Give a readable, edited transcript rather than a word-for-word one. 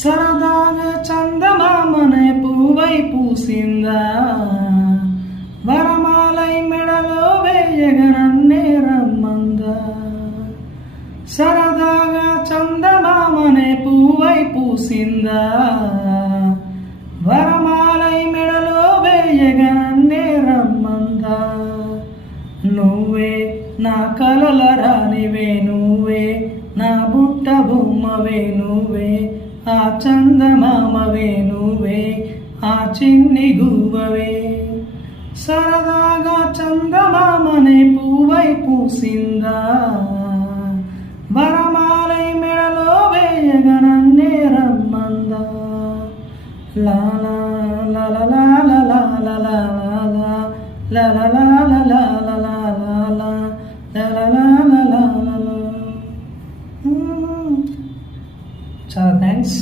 సరదాగా చందమామనే పూవై పూసిందా, వరమాలై మెడలో వేయగా నన్నే రమ్మందా. సరదాగా చందమామనే పూవై పూసిందా, వరమాలై మెడలో వేయగా నన్నే రమ్మందా. నువ్వే నా కలల రానివే, నువ్వే నా బుట్ట బొమ్మవే, నువ్వే ఆ చందమామవే, నువ్వే ఆ చిన్ని గువ్వవే. సరదాగా చందమామనే పూవై పూసిందా, వరమాలై మెడలో వేయగా నన్నే రమ్మందా. లాలా లాలా లాలా లాలా లాలా చాలా థ్యాంక్స్.